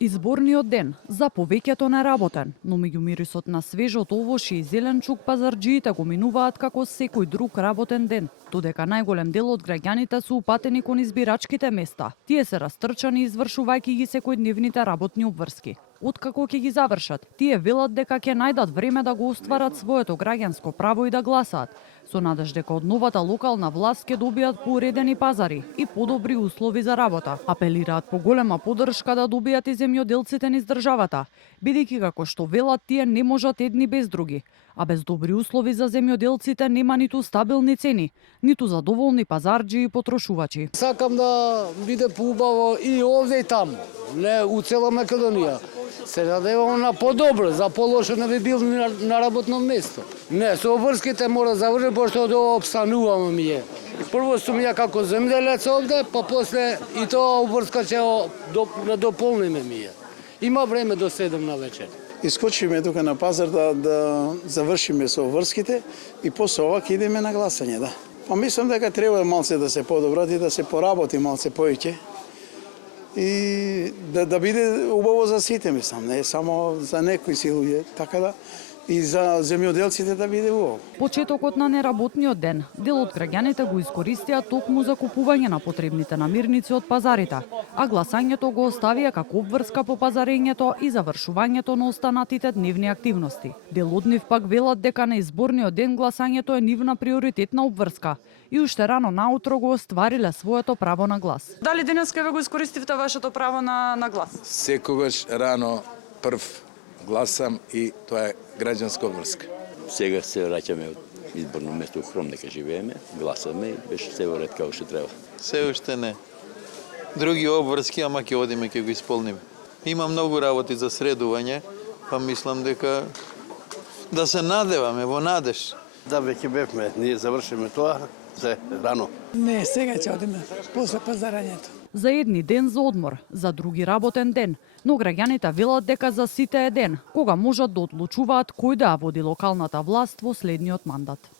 Изборниот ден за повеќето неработен, но меѓу мирисот на свежот овош и зеленчук пазарџиите го минуваат како секој друг работен ден, додека најголем дел од граѓаните се упатени кон избирачките места. Тие се растрчани извршувајќи ги секојдневните работни обврски. Откако ќе ги завршат, тие велат дека ќе најдат време да го остварат своето граѓанско право и да гласаат, со надеж дека од новата локална власт ќе добијат поуредени пазари и подобри услови за работа. Апелираат по голема поддршка да добијат и земјоделците низ државата, бидејќи како што велат тие не можат едни без други, а без добри услови за земјоделците нема ниту стабилни цени, ниту задоволни пазарџи и потрошувачи. Сакам да биде поубаво и овде и таму, не у цела Македонија. Се надевам на подобро, за полошо не би бил на работно место. Не, со обврските мора заврши, пошто од ова обстанувам ми е. Прво сум ја како земјоделец овде, па после и тоа обврска ќе дополниме ми е. Има време до 7 на вечер. Искочиме тука на пазар да завршиме со обврските и после ова ќе идеме на гласање, да. Па мислам дека треба малце да се подобрат и да се поработи малце повеќе. И да биде убаво за сите, мислам, не само за некои си луѓе, така да и за земјоделците да биде убаво. Почетокот на неработниот ден, дел од граѓаните го искористија токму за купување на потребните намирници од пазарите, а гласањето го оставија како обврска по пазарењето и завршувањето на останатите дневни активности. Дел од нив пак велат дека на изборниот ден гласањето е нивна приоритетна обврска и уште рано наутро го оствариле своето право на глас. Дали денеска ве го искористивте вашето право на глас? Секогаш рано прв гласам и тоа е граѓанска обврска. Сега се враќаме од изборно место у Хром, дека живееме, гласаме и беше се во ред како што треба. Се уште не. Други обврски, ама ќе одиме, ќе го исполниме. Има многу работи за средување, па мислам дека да се надеваме во надеж. Да, веќе бевме, ние завршиме тоа, се рано. Не, сега ќе одиме, после пазарањето. За едни ден за одмор, за други работен ден, но граѓаните велат дека за сите е ден, кога можат да одлучуваат кој да ја води локалната власт во следниот мандат.